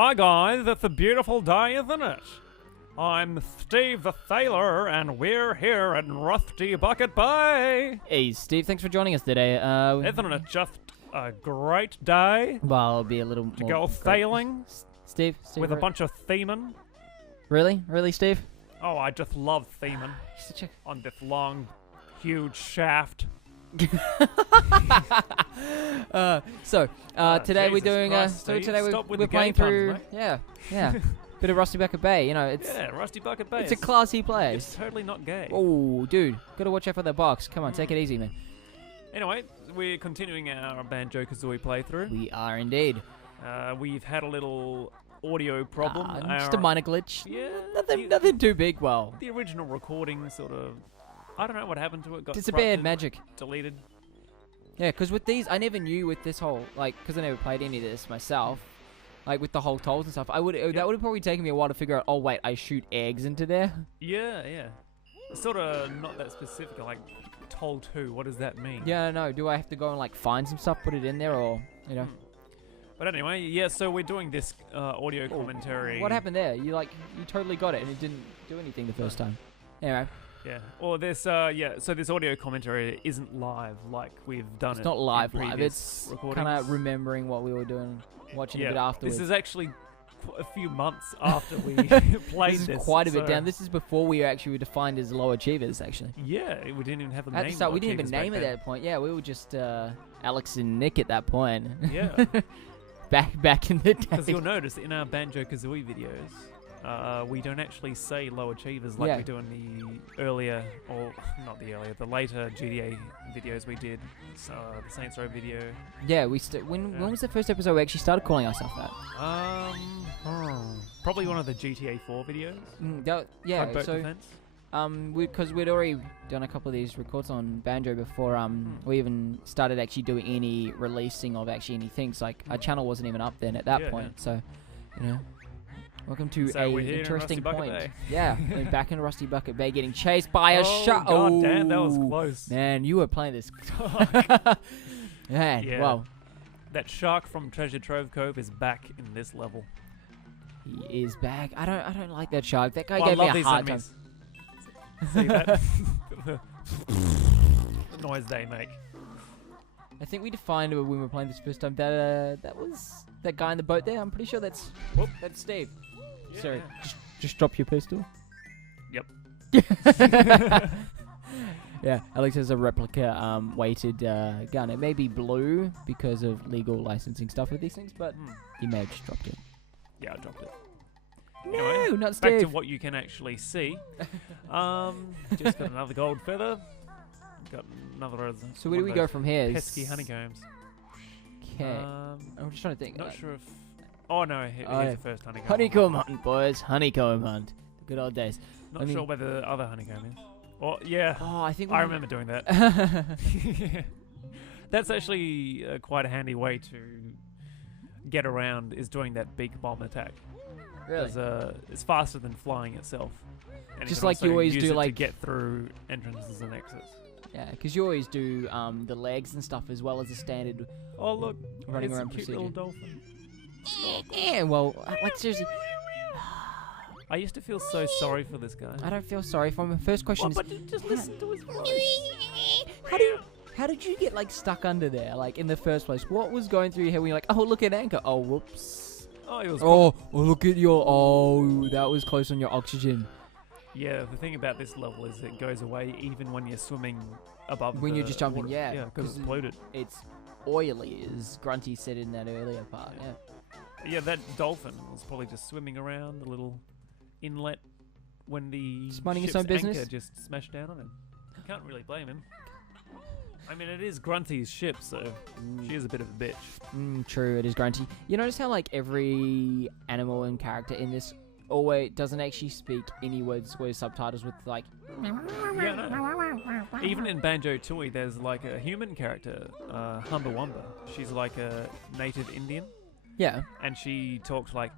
Hi guys, it's a beautiful day, isn't it? I'm Steve the Sailor, and we're here at Rusty Bucket Bay. Hey, Steve, thanks for joining us today. Isn't it just a great day Well, it'll be a little to more go sailing Steve, with a bunch of seamen? Really? Really, Steve? Oh, I just love seamen Such a... on this long, huge shaft. Today we're Jesus doing Christ, so Steve, today stop with we're the playing gay puns, through mate. yeah bit of Rusty Bucket Bay. You know, it's Yeah, Rusty Bucket Bay. it's a classy It's place. totally not gay. Oh, dude, gotta watch out for that box. Come on, take it easy, man. Anyway, we're continuing our Banjo-Kazooie playthrough. We are indeed. We've had a little audio problem. Just a minor glitch. Yeah. Nothing too big. Well, The original recording sort of... I don't know what happened to it. Got it's a bad corrupted, magic. deleted. Yeah, because with these, I never knew with this whole, like, because I never played any of this myself, like with the whole tolls and stuff, that would have probably taken me a while to figure out, oh wait, I shoot eggs into there? Yeah. It's sort of not that specific, like, toll 2, what does that mean? Yeah, no, do I have to go and, like, find some stuff, put it in there, or, you know? But anyway, yeah, so we're doing this audio commentary. What happened there? You totally got it, and it didn't do anything the first time. Anyway. Yeah, or this, so this audio commentary isn't live like we've done It's it not live, in live. previous It's recordings. kind of remembering what we were doing, watching a bit afterwards. This is actually a few months after we played this. This is quite a bit down. This is before we actually were defined as low achievers, actually. Yeah, we didn't even have a At name. the start, Low we didn't even Achievers name back it then. at that point. Yeah, we were just Alex and Nick at that point. Yeah. back in the day. Because you'll notice in our Banjo-Kazooie videos, we don't actually say low achievers like Yeah. we do in the earlier, or not the earlier, the later GTA videos we did. So, the Saints Row video. Yeah, when was the first episode we actually started calling ourselves that? Probably one of the GTA 4 videos. Yeah, Tugboat so Defense. because we'd already done a couple of these records on Banjo before we even started actually doing any releasing of actually anything. So like our channel wasn't even up then at that point. So, you know, welcome to So a we're here in interesting Rusty Bucket point. Bay. Yeah, we're back in Rusty Bucket Bay, getting chased by a shark. God damn, that was close. Man, you were playing this. Man, Yeah. well, That shark from Treasure Trove Cove is back in this level. he is back. I don't like that shark. That guy Well, I gave me love a these hard time. enemies. See that? The noise they make. I think we defined when we were playing this first time that was that guy in the boat there. I'm pretty sure that's Steve. Yeah, Sorry, yeah. just drop your pistol. Yep. Yeah, Alex has a replica weighted gun. It may be blue because of legal licensing stuff with these things, but he may have just dropped it. Yeah, I dropped it. No, Anyway, not back to Steve. what you can actually see. Just got another gold feather. Got another. So where do we go from here? Pesky honeycombs. Okay. I'm just trying to think. Not sure if. Oh no, here's yeah. the first honeycomb. Honeycomb hunt, boys. Honeycomb hunt. Good old days. Not sure where the other honeycomb is. Oh yeah. Oh, I think I remember doing that. That's actually quite a handy way to get around, is doing that big bomb attack. Really? It's faster than flying itself. And Just can like you also always use do, it like- to get through entrances and exits. Yeah, because you always do the legs and stuff as well as the standard Oh look, running it's around a cute procedure. little dolphin. Yeah, well, like seriously, I used to feel so sorry for this guy. I don't feel sorry for him. The first question But is, just listen to his voice. how did you get like stuck under there, like in the first place? What was going through your head when you're like, oh look at anchor, oh whoops, Oh, he was. oh look at your, oh that was close on your oxygen. Yeah, the thing about this level is it goes away even when you're swimming above. When the you're just jumping, water. yeah, Yeah, because it's polluted. It's oily, as Grunty said in that earlier part. Yeah. Yeah, that dolphin was probably just swimming around the little inlet when the Just minding his ship's own business? anchor just smashed down on him. You can't really blame him. I mean, it is Grunty's ship, so she is a bit of a bitch. True, it is Grunty. You notice how like every animal and character in this always doesn't actually speak any words with subtitles with like. Yeah, no. Even in Banjo-Tooie, there's like a human character, Humba Wumba. She's like a native Indian, Yeah. and she talks like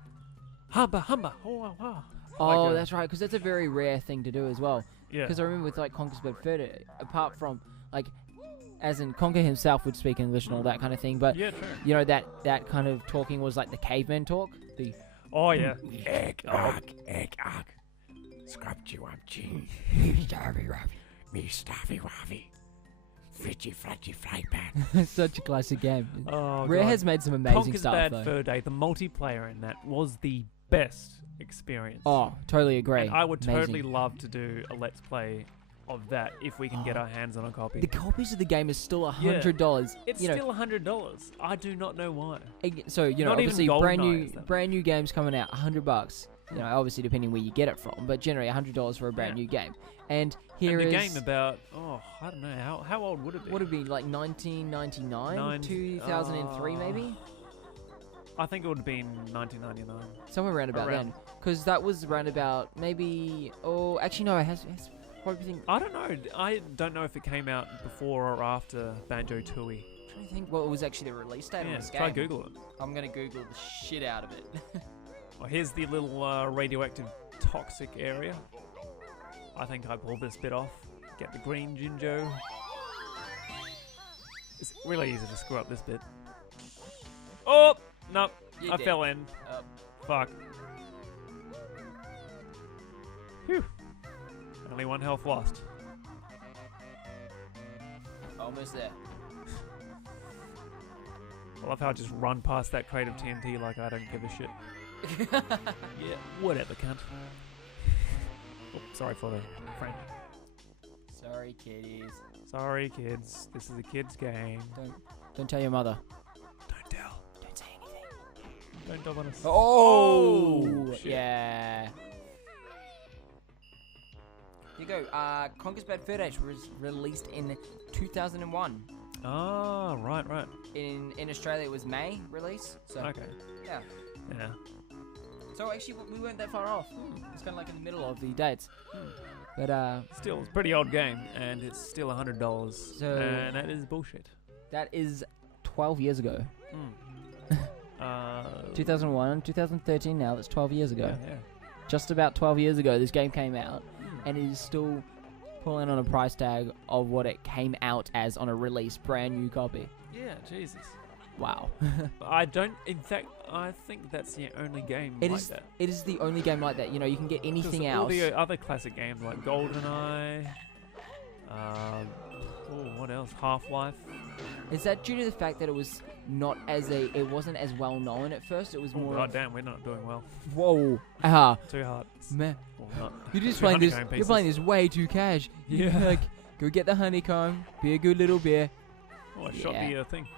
Humba Humba. Oh, wow. Oh, that's right, because that's a very rare thing to do as well. Yeah. Because I remember with like Conker's Bed Further, apart from like, as in Conker himself would speak English and all that kind of thing, but Yeah, true. you know that kind of talking was like the caveman talk. The Oh yeah. Egg, scrumpty wumpty, starvy ruffy, me starvy waffy, fritty flatty fly pan. Such a classic game. Oh, Rare God. has made some amazing Conker's stuff Bad though. Fur Day, the multiplayer in that was the best experience. Oh, totally agree. And I would Amazing. totally love to do a let's play of that if we can get our hands on a copy. The copies of the game is still $100. It's still $100. I do not know why. So you know, Not even obviously GoldenEye is that brand new games coming out, $100. You know, obviously depending where you get it from, but generally $100 for a brand new game. And here and the is game about I don't know how old would it be? would it be like 1999, 2003 maybe? I think it would have been 1999. Somewhere around about then, because that was around about maybe. Oh, actually no, it has probably think. I don't know. I don't know if it came out before or after Banjo-Tooie. I think what was actually the release date on this game. Try Google it. I'm gonna Google the shit out of it. Well, here's the little radioactive toxic area. I think I pulled this bit off. Get the green Jinjo. It's really easy to screw up this bit. Oh! No, I fell in. Fuck. Phew. Only one health lost. Almost there. I love how I just run past that crate of TNT like I don't give a shit. Yeah, whatever, cunt. Oh, sorry for the French. Sorry, kiddies. Sorry, kids. This is a kid's game. Don't tell your mother. Don't tell. Don't say anything. Don't tell us. Oh, shit. yeah. Here you go. Conker's Bad Fur Day was released in 2001. Ah, right. In Australia, it was May release. So Okay. yeah. Yeah. So actually, we weren't that far off. It's kind of like in the middle of the dates. But Still, it's a pretty old game, and it's still $100. So- and that is bullshit. that is 12 years ago. 2001, 2013 now. That's 12 years ago. Yeah. Just about 12 years ago, this game came out, and it is still pulling on a price tag of what it came out as on a release, brand new copy. Yeah, Jesus. Wow. I don't. In fact, I think that's the only game It like is. that. It is the only game like that. You know, you can get anything All else. the other classic games like GoldenEye. What else? Half-Life. Is that due to the fact that it was not it wasn't as well known at first? It was more. God damn, we're not doing well. Whoa. Too hard. Man, Well, not. you're just Two playing this. honeycomb You're pieces. playing this way too cash. Yeah. Like, go get the honeycomb. Be a good little bear. Oh, I shot Yeah. the thing.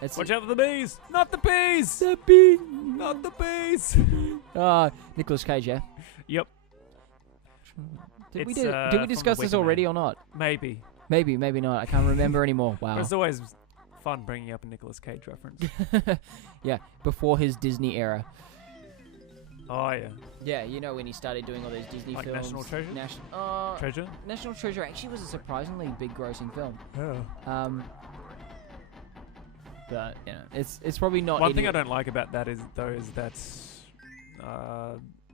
That's Watch out for the bees! Not the bees! the bee. Not the bees! Nicolas Cage, yeah. Yep. Did we It's, did we from discuss the this Wicker already Man. or not? Maybe. Maybe not. I can't remember anymore. Wow. But it's always fun bringing up a Nicolas Cage reference. Yeah, before his Disney era. Oh, yeah. Yeah, you know when he started doing all those Disney Like films. National Treasure? Treasure? Treasure? National Treasure actually was a surprisingly big grossing film. Yeah. But you know, it's probably not. One thing I don't like about that is that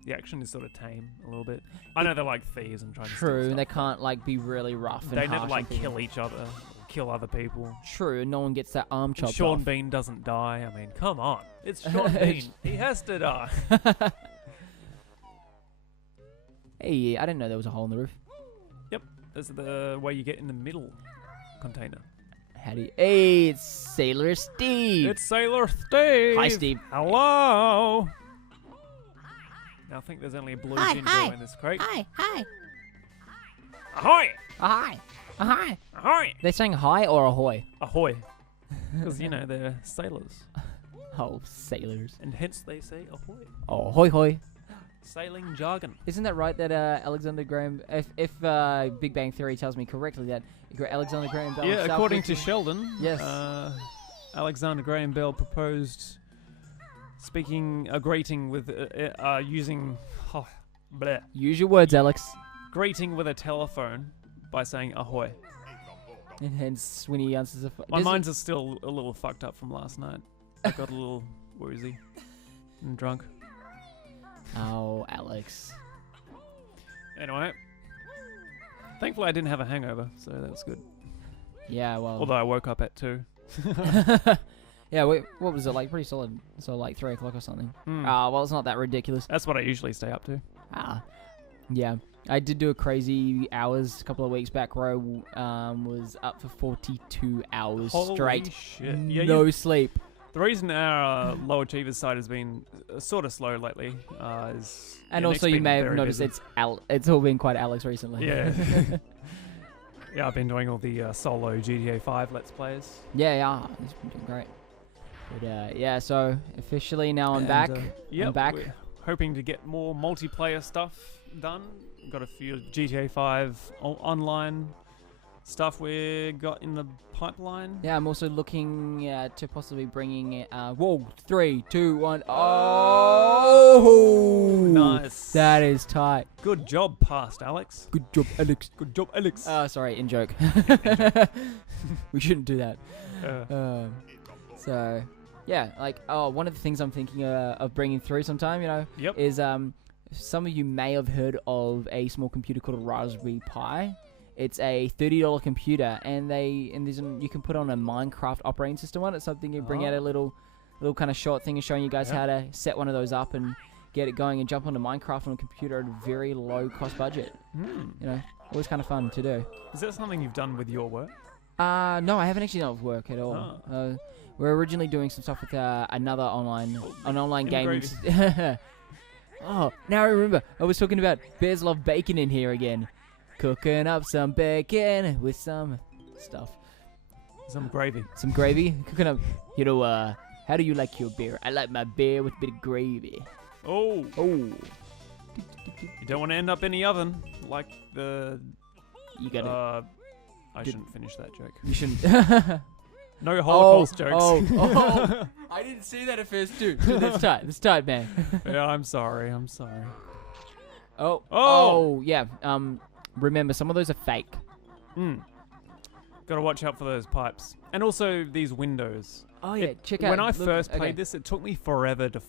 the action is sort of tame a little bit. I know they're like thieves and trying to steal True, and stuff. they can't like be really rough and They harsh never on like people. kill each other, or kill other people. True, and no one gets that arm And chopped Sean off. Bean doesn't die. I mean, come on, it's Sean Bean. He has to die. Hey, I didn't know there was a hole in the roof. That's the way you get in the middle container. Hey, it's Sailor Steve. It's Sailor Steve. Hi, Steve. Hello. Now I think there's only a blue ginger in this crate. Hi. Ahoy! Hi. Hi. Ahoy! They're saying hi or ahoy? Ahoy! Because you know they're sailors, Oh, sailors. and hence they say ahoy. Oh, hoy hoy. Sailing jargon. Isn't that right that Alexander Graham, if Big Bang Theory tells me correctly that Alexander Graham Bell Yeah, himself according was to the- Sheldon, Yes. Alexander Graham Bell proposed a greeting with using Use your words, Alex. greeting with a telephone by saying ahoy. And hence, when he answers the phone. My mind's is still a little fucked up from last night. I got a little woozy and drunk. Oh, Alex. Anyway, thankfully I didn't have a hangover, so that was good. Yeah, well. Although I woke up at 2. Yeah, Yeah, what was it like? Pretty solid. So like 3 o'clock or something. Hmm. Well, it's not that ridiculous. That's what I usually stay up to. Yeah. I did do a crazy hours a couple of weeks back where I was up for 42 hours Holy straight. shit. Yeah, No sleep. the reason our low achievers side has been sort of slow lately is... And yeah, also, Nick's you been may have very noticed busy. it's all been quite Alex recently. Yeah. Yeah, I've been doing all the solo GTA 5 Let's Plays. yeah. He's been doing great. But yeah, so officially now I'm back. Yep, I'm back. We're hoping to get more multiplayer stuff done. We've got a few GTA 5 online stuff we got in the pipeline. Yeah, I'm also looking to possibly bringing it. Whoa, 3, 2, 1. Oh, Nice. That is tight. Good job, past Alex. Good job, Alex. Good job, Alex. Sorry, in joke. We shouldn't do that. So, yeah, like, one of the things I'm thinking of bringing through sometime, Yep. is some of you may have heard of a small computer called a Raspberry Pi. It's a $30 computer, and you can put on a Minecraft operating system on it. Something you bring out a little kind of short thing and showing you guys how to set one of those up and get it going and jump onto Minecraft on a computer at a very low cost budget. Always kind of fun to do. Is that something you've done with your work? No, I haven't actually done it with work at all. We're originally doing some stuff with another online game. Oh, now I remember. I was talking about Bears Love Bacon in here again. Cooking up some bacon with some stuff. Some gravy. Some gravy. Cooking up, how do you like your beer? I like my beer with a bit of gravy. Oh. Oh. You don't want to end up in the oven like the... You gotta... I shouldn't finish that joke. You shouldn't... No Holocaust jokes. Oh. I didn't see that at first, dude. That's tight. That's tight, man. Yeah, I'm sorry. Oh, yeah. Remember, some of those are fake. Gotta watch out for those pipes. And also these windows. Oh, yeah. Check out... When I first played this, it took me forever to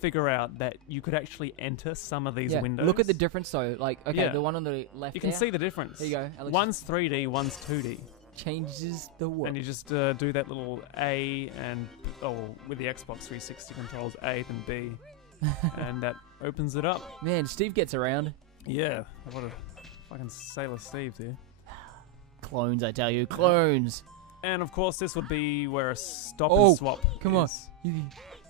figure out that you could actually enter some of these windows. Look at the difference, though. Like, the one on the left You can see the difference. There you go. Alex. One's 3D, one's 2D. Changes the world. And you just do that little A and... with the Xbox 360 controls, A then B. And that opens it up. Man, Steve gets around. Yeah. What a fucking Sailor Steve there. Clones, I tell you. Clones. And of course, this would be where a stop and swap come on.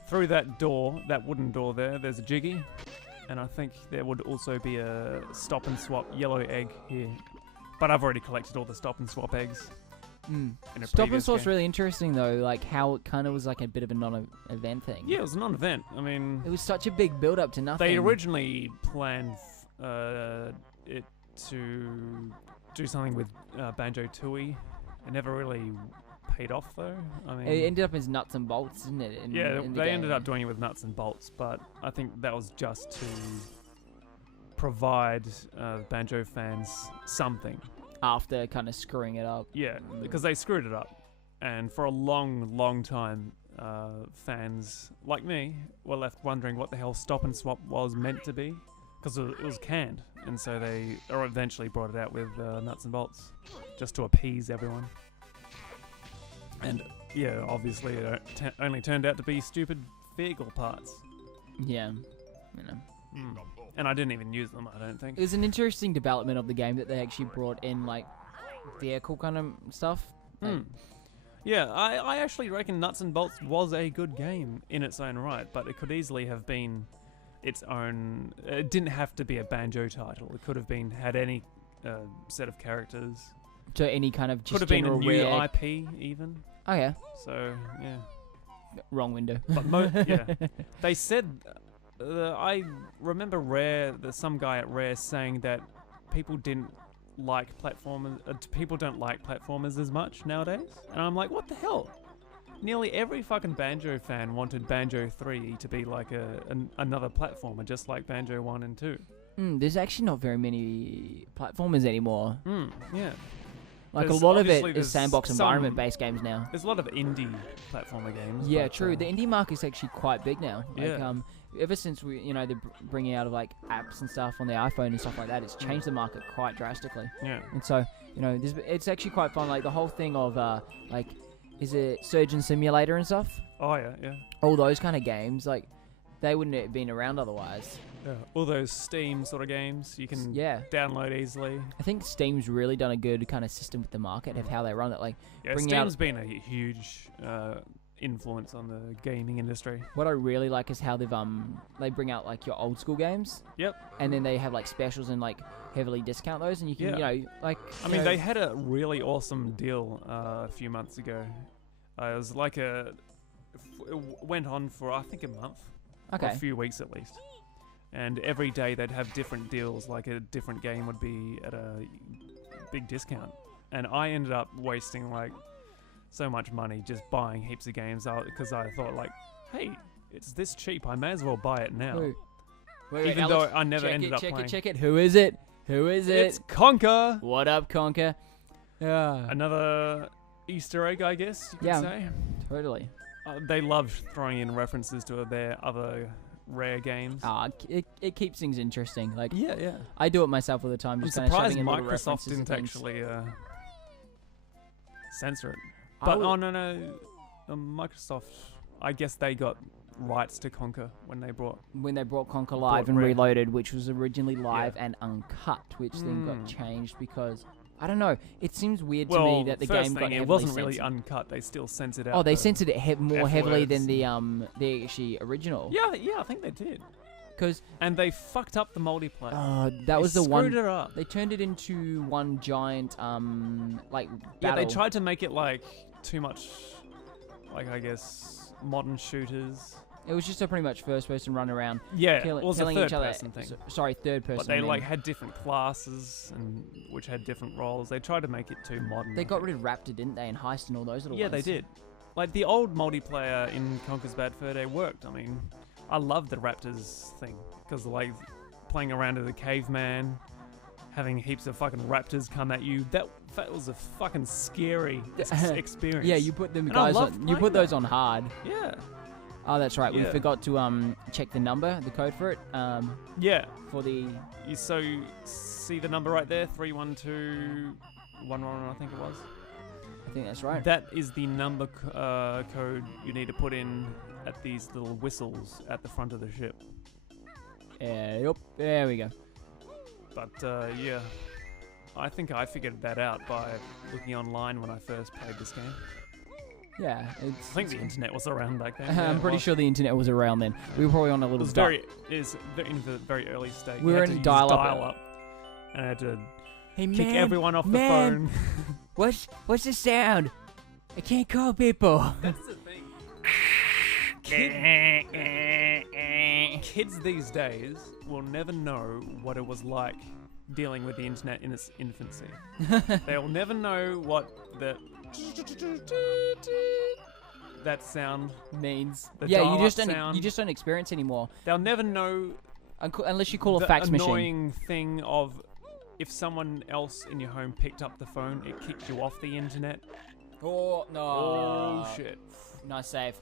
Through that door, that wooden door there's a jiggy. And I think there would also be a stop and swap yellow egg here. But I've already collected all the stop and swap eggs. Stop and swap's really interesting, though. Like, how it kind of was like a bit of a non-event thing. Yeah, it was a non-event. I mean... It was such a big build-up to nothing. They originally planned it to do something with Banjo-Kazooie. It never really paid off, though. I mean, it ended up as nuts and bolts, didn't it? They ended up doing it with nuts and bolts, but I think that was just to provide Banjo fans something. After kind of screwing it up. Yeah, because they screwed it up. And for a long, long time, fans like me were left wondering what the hell Stop and Swap was meant to be. Because it was canned. And so they eventually brought it out with nuts and bolts. Just to appease everyone. And yeah, obviously it only turned out to be stupid vehicle parts. Yeah. And I didn't even use them, I don't think. It was an interesting development of the game that they actually brought in, like, vehicle kind of stuff. Yeah, I actually reckon Nuts and Bolts was a good game in its own right, but it could easily have been its own... It didn't have to be a Banjo title. It could have had any set of characters. So any kind of just could have been a new rare... IP, even. Oh, yeah. So, yeah. Wrong window. But yeah. They said... I remember some guy at Rare saying that people didn't like platformers. People don't like platformers as much nowadays, and I'm like, what the hell? Nearly every fucking Banjo fan wanted Banjo 3 to be like another platformer, just like Banjo 1 and 2. There's actually not very many platformers anymore. Yeah. Like, a lot of it is sandbox environment-based games now. There's a lot of indie platformer games. Yeah, true. The indie market's actually quite big now. Like, yeah. Ever since they're bringing out of like apps and stuff on the iPhone and stuff like that, it's changed the market quite drastically. Yeah. And so, it's actually quite fun. Like the whole thing of is it Surgeon Simulator and stuff? Oh yeah, yeah. All those kind of games, like, they wouldn't have been around otherwise. Yeah. All those Steam sort of games you can download easily. I think Steam's really done a good kind of system with the market of how they run it. Like, yeah, Steam's been a huge influence on the gaming industry. What I really like is how they bring out like your old school games. Yep. And then they have like specials and like heavily discount those, and you can they had a really awesome deal a few months ago. It was like it went on for I think a month. Okay. Or a few weeks at least. And every day they'd have different deals, like a different game would be at a big discount. And I ended up wasting like so much money just buying heaps of games because I thought like, hey, it's this cheap, I may as well buy it now. Wait, even Alex, though I never ended up playing. Check it. Who is it? It's Conker. What up, Conker? Yeah. Another Easter egg, I guess you could say. Totally. They love throwing in references to their other rare games. It keeps things interesting. Like, yeah. I do it myself all the time. I'm Just surprised in Microsoft didn't actually censor it. I But Microsoft, I guess they got rights to Conker when they brought Conker Live and Reloaded, which was originally live and uncut, which then got changed because I don't know. It seems weird to me that the game got heavily it wasn't censored. Really uncut. They still censored out. Oh, they censored it more heavily than the actually original. Yeah, I think they did. And they fucked up the multiplayer. That was the one. Screwed it up. They turned it into one giant battle. Yeah, they tried to make it like too much, like I guess modern shooters. It was just a pretty much first-person run around. Yeah, killing third each other. Person thing. Sorry, third person. But they like had different classes and which had different roles. They tried to make it too modern. They got rid of Raptor, didn't they? And Heist and all those little ones. Yeah, they did. Like the old multiplayer in Conker's Bad Fur Day worked. I mean, I loved the Raptors thing because like playing around as a caveman, having heaps of fucking raptors come at you. That was a fucking scary experience. Yeah, you put them guys on. You put those on hard. Yeah. Oh, that's right. We forgot to check the number, the code for it. Yeah. For the. You see the number right there, 31211, I think it was. I think that's right. That is the number code you need to put in at these little whistles at the front of the ship. Yep. There we go. But yeah, I think I figured that out by looking online when I first played this game. Yeah, I think the internet was around back then. I'm pretty sure the internet was around then. We were probably on a little. It was in the very early stage. We were in dial-up, and I had to kick everyone off the phone. What's the sound? I can't call people. That's the thing. Kids these days will never know what it was like dealing with the internet in its infancy. They'll never know what that sound means. Yeah, you just don't experience anymore. They'll never know unless you call a fax machine. The annoying thing of if someone else in your home picked up the phone, it kicked you off the internet. Oh no! Oh shit! Nice save.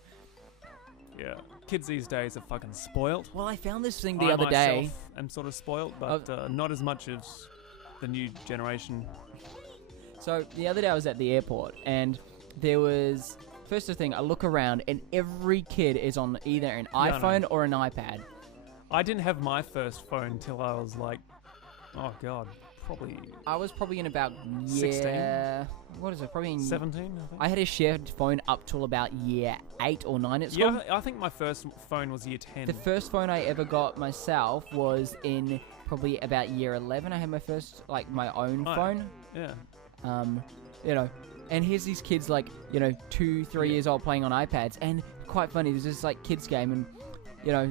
Yeah, kids these days are fucking spoiled. Well, I found this thing the other day. I'm sort of spoiled, but not as much as the new generation. So the other day I was at the airport and there was first thing I look around and every kid is on either an iPhone or an iPad. I didn't have my first phone till I was like, oh god, I was probably in about 16. What is it? Probably in 17. I think. I had a shared phone up till about year 8 or 9 at school. Yeah, I think my first phone was year 10. The first phone I ever got myself was in probably about year 11. I had my first my own phone. Yeah. And here's these kids 2, 3 years old playing on iPads, and quite funny. There's this kids game, and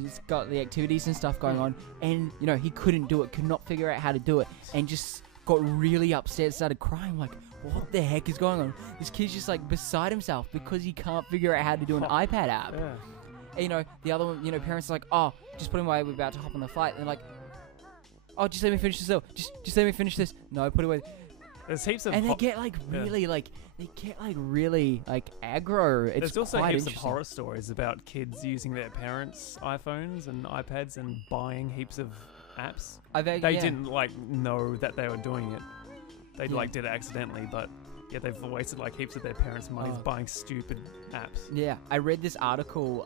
it's got the activities and stuff going on, and he couldn't do it, could not figure out how to do it, and just got really upset, started crying like, what the heck is going on? This kid's just beside himself because he can't figure out how to do an iPad app. Yeah. And, the other one, parents are like, oh, just put him away, we're about to hop on the flight, and they're like, oh, just let me finish this though. Just let me finish this. No, put it away. There's heaps of they get really aggro. There's also heaps of horror stories about kids using their parents' iPhones and iPads and buying heaps of apps. They didn't know that they were doing it. They did it accidentally, but Yeah, they've wasted like heaps of their parents' money buying stupid apps. Yeah, I read this article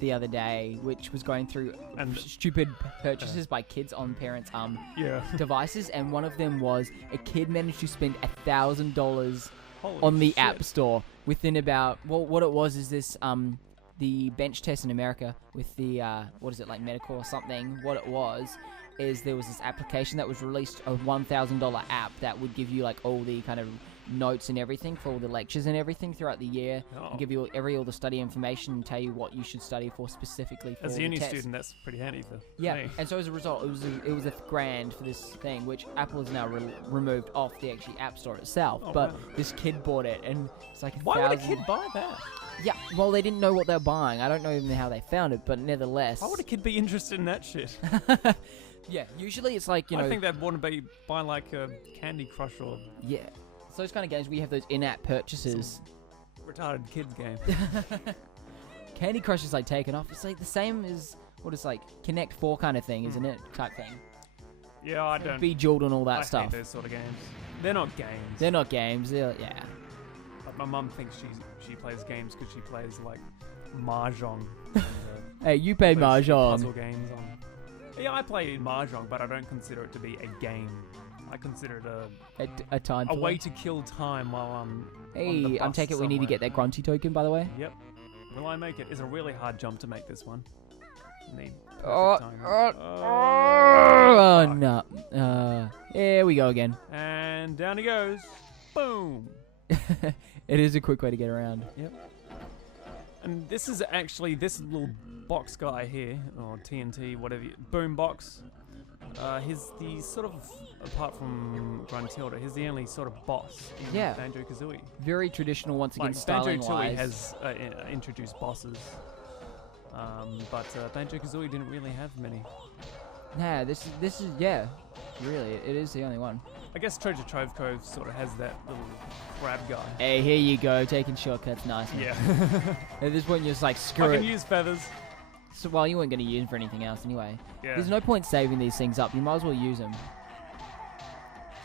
the other day, which was going through stupid purchases by kids on parents' devices, and one of them was a kid managed to spend $1,000 on the App Store within about what it was is this the bench test in America with the what is it, like medical or something. What it was is there was this application that was released, a $1,000 app that would give you like all the kind of notes and everything for all the lectures and everything throughout the year, and give you all the study information and tell you what you should study for specifically for as a the uni test. student. That's pretty handy for me. And so as a result, it was $1,000 for this thing, which Apple has now removed off the actually App Store itself. But this kid bought it, and it's like why would a kid buy that? Yeah, well, they didn't know what they were buying. I don't know even how they found it, but nevertheless. Why would a kid be interested in that shit? Yeah, usually it's like, I think they'd want to buy like a Candy Crush or... Yeah. So those kind of games where you have those in-app purchases. Retarded kids game. Candy Crush is like taken off. It's like the same as what is like Connect 4 kind of thing, isn't it? Type thing. Yeah, I don't... Bejeweled and all that stuff. I hate those sort of games. They're not games. They're not games. Yeah. Like my mum thinks she plays games because she plays like Mahjong. And, hey, you play Mahjong. Puzzle games on. Yeah, I play Mahjong, but I don't consider it to be a game. I consider it a time. A way to kill time while I'm. Hey, I'm taking it. We need to get that grunty token, by the way. Yep. Will I make it? It's a really hard jump to make this one. Need perfect timing. Oh no! Here we go again. And down he goes. Boom. It is a quick way to get around. Yep. And this is actually this little box guy here, or TNT, whatever, boom box. He's the sort of, apart from Gruntilda, he's the only sort of boss in Banjo-Kazooie. Very traditional, once again, styling-wise. Banjo-Kazooie has introduced bosses, but Banjo-Kazooie didn't really have many. Nah, this is really, it is the only one. I guess Treasure Trove Cove sort of has that little crab guy. Hey, here you go, taking shortcuts, nice. Yeah. At this point, you're just like, screw it. I can use feathers. So, well, you weren't going to use them for anything else anyway. Yeah. There's no point saving these things up. You might as well use them.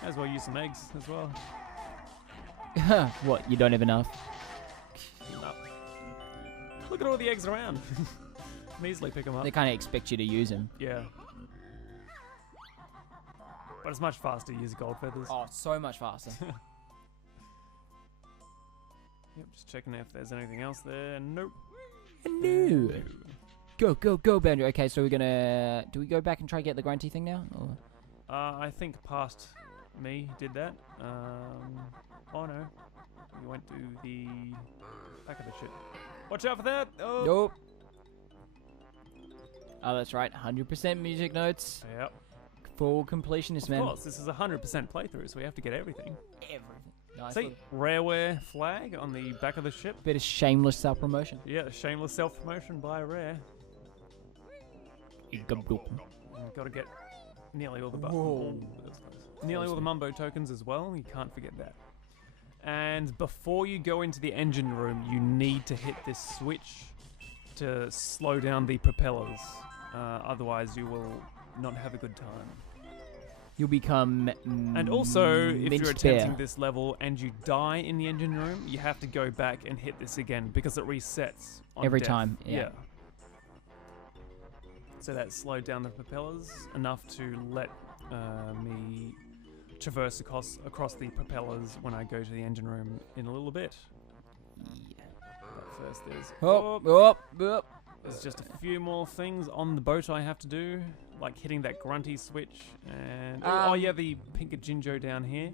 Might as well use some eggs as well. What? You don't have enough? No. Look at all the eggs around. Can easily pick them up. They kind of expect you to use them. Yeah. But it's much faster to use gold feathers. Oh, so much faster. Yep, just checking if there's anything else there. Nope. No. Go, Banjo. Okay, so we're gonna... Do we go back and try to get the grunty thing now? Or? I think past me did that. Oh no. We went to the back of the ship. Watch out for that! Oh. Nope. Oh, that's right. 100% music notes. Yep. Full completionist, man. Of course, this is a 100% playthrough, so we have to get everything. Everything. Nice. See, Rareware flag on the back of the ship. Bit of shameless self-promotion. Yeah, shameless self-promotion by Rare. Got to get nearly all the all the Mumbo tokens as well. You can't forget that. And before you go into the engine room, you need to hit this switch to slow down the propellers. Otherwise, you will not have a good time. You'll become and also, if you're attempting this level and you die in the engine room, you have to go back and hit this again because it resets on every death. time. Yeah. So that slowed down the propellers enough to let me traverse across the propellers when I go to the engine room in a little bit. Yeah. But first there's... There's just a few more things on the boat I have to do, like hitting that grunty switch and... oh yeah, the Pinkajinjo down here.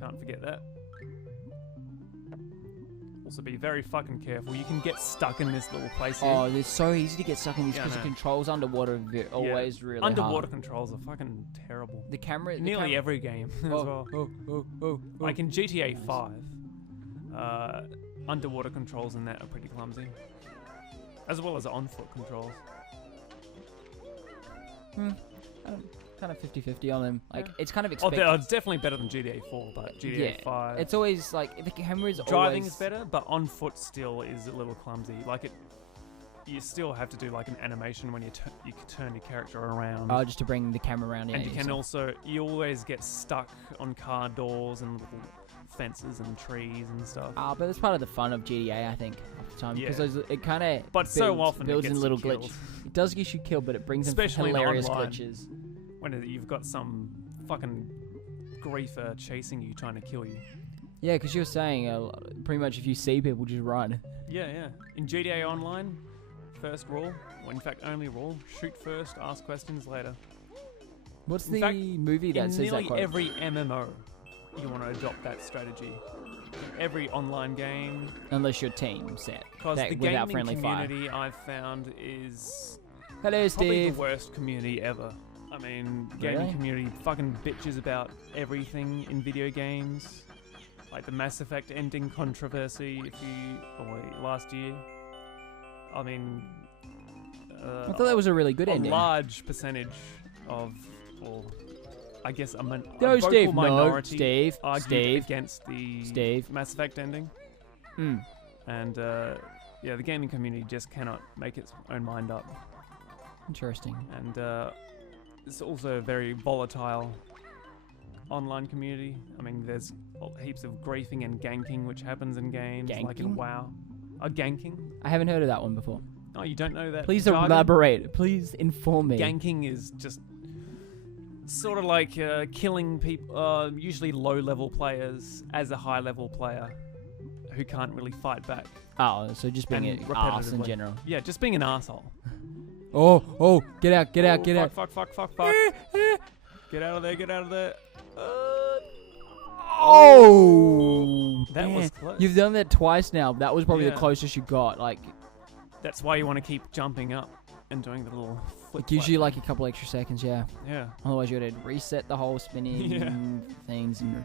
Can't forget that. Also be very fucking careful. You can get stuck in this little place here. Oh, it's so easy to get stuck in these because the controls underwater are always really hard. Underwater controls are fucking terrible. The camera... Nearly every game as well. Like in GTA 5, underwater controls in that are pretty clumsy. As well as on-foot controls. Kind of 50-50 on them. Like, it's kind of expected. Oh, it's definitely better than GTA 4, but GTA 5... It's always, like, the camera is Driving is better, but on-foot still is a little clumsy. Like, you still have to do, like, an animation when you turn your character around. Oh, just to bring the camera around, yeah. And you can also... You always get stuck on car doors and little fences and trees and stuff. But that's part of the fun of GTA, I think, at the time. Yeah. Because it kind of But so often it builds gets in you little killed. glitch. It does get you killed, but it brings Especially in in hilarious online. glitches. When you've got some fucking griefer chasing you, trying to kill you. Yeah, because you're saying pretty much if you see people, just run. Yeah, yeah. In GTA Online, first rule, well, in fact, only rule: shoot first, ask questions later. What's In the fact, movie that In says that nearly quote? every MMO, you want to adopt that strategy. Every online game, Unless your team set. because That the without gaming friendly fire. community I've found is Hello, probably Steve. the worst community ever. I mean, gaming Really? community fucking bitches about everything in video games, like the Mass Effect ending controversy. Last year, I mean, I thought that was a really good a ending. large percentage of, or I guess a No, vocal Steve. No, minority Steve. argued Steve. against the Steve. Mass Effect ending, Mm. and yeah, the gaming community just cannot make its own mind up. Interesting. And it's also a very volatile online community. I mean, there's heaps of griefing and ganking which happens in games, like in Ganking? WoW. Ganking? I haven't heard of that one before. Oh, you don't know that? Please jargon? elaborate. Please inform me. Ganking is just sort of like killing people, usually low-level players, as a high-level player who can't really fight back. Oh, so just being And an ass in repetitively. general. Yeah, just being an asshole. Oh, get out, get out, Oh, get out. Fuck. Get out of there, get out of there. Oh, That was damn. close. You've done that twice now. That was probably Yeah. the closest you got. Like, That's why you want to keep jumping up and doing the little flip. it gives flap. you like a couple extra seconds, yeah. Yeah. Otherwise, you would reset the whole spinning Yeah. things. And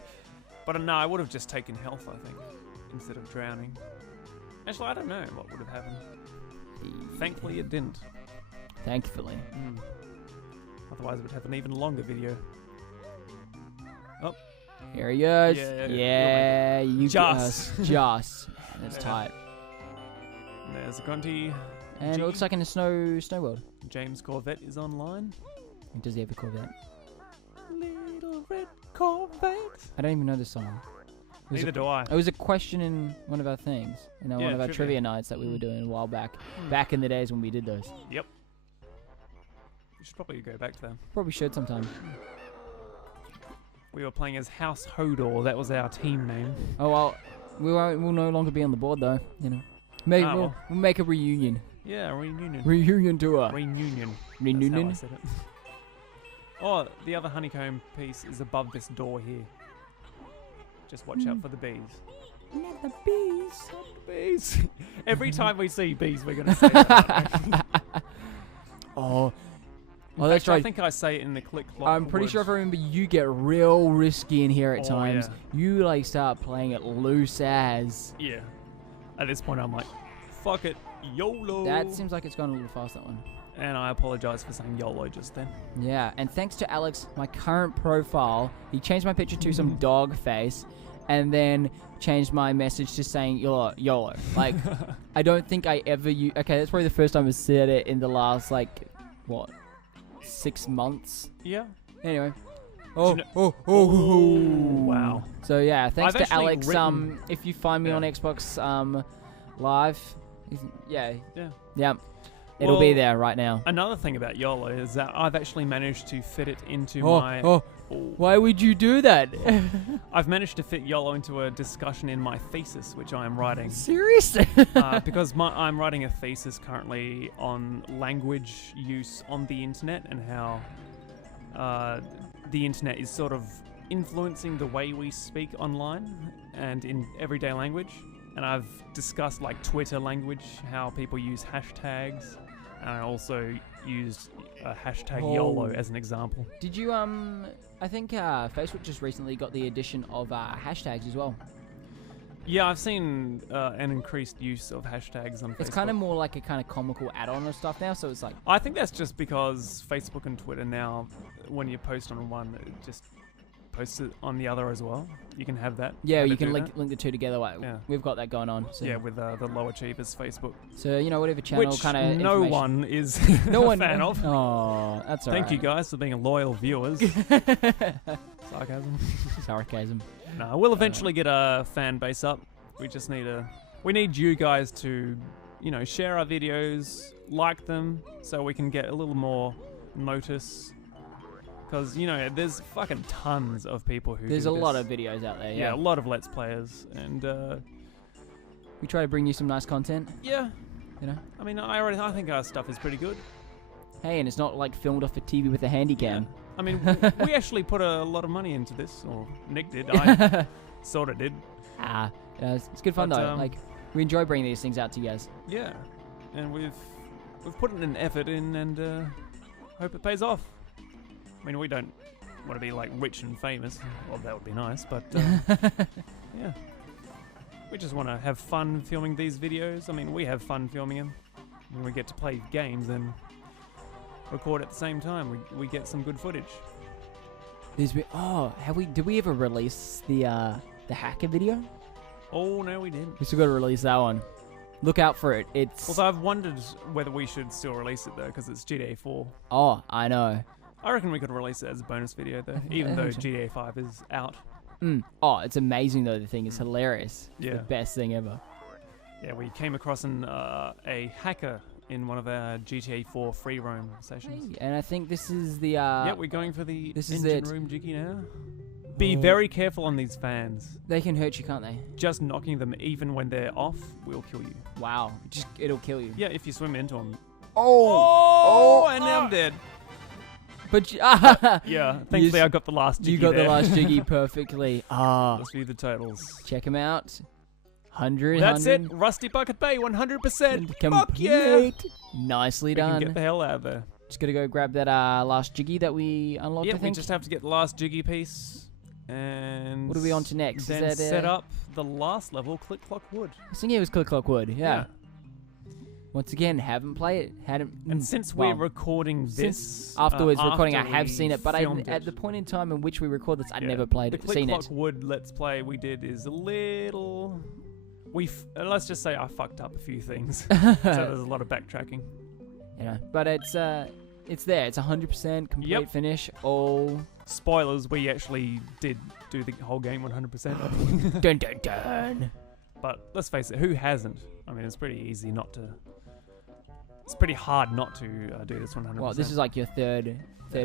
But no, I would have just taken health, I think, instead of drowning. Actually, I don't know what would have happened. Thankfully, it didn't. Thankfully. Otherwise, it would have an even longer video. Here he goes. Yeah, Yeah, you Just. just. That's Yeah. tight. And there's a Grunty. And G. it looks like in a snow world. James Corvette is online. Does he have a Corvette? Little red Corvette. I don't even know this song. It was Neither a, do I. It was a question in one of our things. One Yeah, of our trivia. trivia nights that we were doing a while back. Hmm. Back in the days when we did those. You should probably go back to them. Probably should sometime. We were playing as House Hodor. That was our team name. Oh well, we'll no longer be on the board though. You know, we'll well. make a reunion. Yeah, reunion. Reunion tour. Reunion. Reunion. That's how I said it. Oh, the other honeycomb piece is above this door here. Just watch out for the bees. Not the bees. Bees. Every time we see bees, we're gonna say that. Oh, In that's fact, I right. think I say it in the click clock. I'm pretty sure if I remember, you get real risky in here at Oh, times. You like start playing it loose as. Yeah. At this point, I'm like, fuck it, YOLO. That seems like it's gone a little fast, that one. And I apologize for saying YOLO just then. Yeah, and thanks to Alex, my current profile, he changed my picture to some dog face, and then changed my message to saying YOLO. Like, I don't think I ever okay, that's probably the first time I said it in the last, like, what, 6 months? Yeah. Anyway. Do you know- Wow. So yeah, thanks I've to actually Alex. written- If you find me Yeah. on Xbox Live, yeah, Yeah. it'll be Well, there right now. Another thing about YOLO is that I've actually managed to fit it into my... Oh, why would you do that? I've managed to fit YOLO into a discussion in my thesis, which I am writing. Seriously? Because I'm writing a thesis currently on language use on the internet and how the internet is sort of influencing the way we speak online and in everyday language. And I've discussed like Twitter language, how people use hashtags, and I also used hashtag YOLO as an example. Did you I think Facebook just recently got the addition of hashtags as well. Yeah, I've seen an increased use of hashtags on Facebook. It's kind of more like a kind of comical add-on of stuff now, so it's like I think that's just because Facebook and Twitter now, when you post on one, it just post it on the other as well. You can have that. Yeah, How you to can do link the two together. Like, Yeah. we've got that going on. So. Yeah, with the Low Achievers Facebook. So, you know, whatever channel Which kind of no one is no a one fan of. Oh, that's all right. Thank you guys for being loyal viewers. Sarcasm. Sarcasm. No, we'll eventually get a fan base up. We just need you guys to, you know, share our videos, like them, so we can get a little more notice. Because, you know, there's fucking tons of people who There's do a lot this. of videos out there, Yeah, a lot of Let's Players. And, we try to bring you some nice content, yeah. you know. I mean, I think our stuff is pretty good. Hey, and it's not like filmed off a TV with a handy cam. I mean, we actually put a lot of money into this, or Nick did. I sort of did. Yeah, it's good fun But, though. Like, we enjoy bringing these things out to you guys. Yeah, and we've put an effort in, and hope it pays off. I mean, we don't want to be like rich and famous. Well, that would be nice, but yeah, we just want to have fun filming these videos. I mean, we have fun filming them. When we get to play games and record at the same time, we get some good footage. Did we ever release the hacker video? Oh no, we didn't. We still got to release that one. Look out for it. It's Also, I've wondered whether we should still release it though, because it's GTA 4. Oh, I know. I reckon we could release it as a bonus video though, even though GTA 5 is out. Oh, it's amazing though. The thing is hilarious. It's Yeah. the best thing ever. Yeah, we came across a hacker in one of our GTA 4 free roam sessions. And I think this is the. Yeah, we're going for the this is engine it. room jiggy now. Be Oh. very careful on these fans. They can hurt you, can't they? Just knocking them even when they're off will kill you. Wow. It'll kill you. Yeah, if you swim into them. Oh, and now I'm dead. But Yeah, thankfully I got the last jiggy you got there. the last jiggy perfectly. Let's view the totals. Check them out. 100. That's 100. it. Rusty Bucket Bay, 100%. Complete. Fuck yeah. Nicely We can done. get the hell out of there. Just gotta go grab that last jiggy that we unlocked. Yeah, I we think. just have to get the last jiggy piece. And What are we on to next? Is then that, set up the last level, Click Clock Wood. I think it was Click Clock Wood. Yeah. Once again, haven't played it. Hadn't. And since well, we're recording this since afterwards recording, I after have we seen it, but filmed at it, the point in time in which we record this, I'd yeah, never played the it, Click seen Clock it. Wood Let's Play we did is a little. Let's just say I fucked up a few things, so there's a lot of backtracking. You know, but it's there. It's 100% complete Yep. finish. All Spoilers: we actually did do the whole game 100%. dun dun dun. But let's face it, who hasn't? I mean, it's pretty easy not to. It's pretty hard not to do this 100%. Well, this is like your third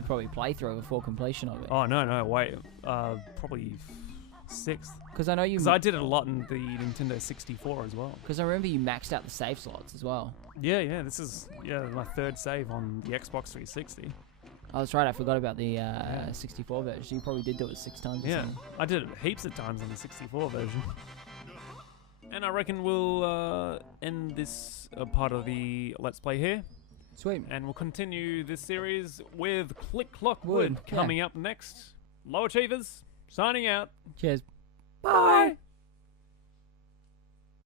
probably playthrough before completion of it. Oh no, wait, probably 6th. Because I know you. Because I did it a lot in the Nintendo 64 as well. Because I remember you maxed out the save slots as well. Yeah, this is my 3rd save on the Xbox 360. Oh, that's right. I forgot about the 64 version. You probably did do it 6 times. Or Yeah, something. I did it heaps of times on the 64 version. And I reckon we'll end this part of the Let's Play here. Sweet. And we'll continue this series with Click Clock Wood Wood, yeah. coming up next. Low Achievers, signing out. Cheers. Bye.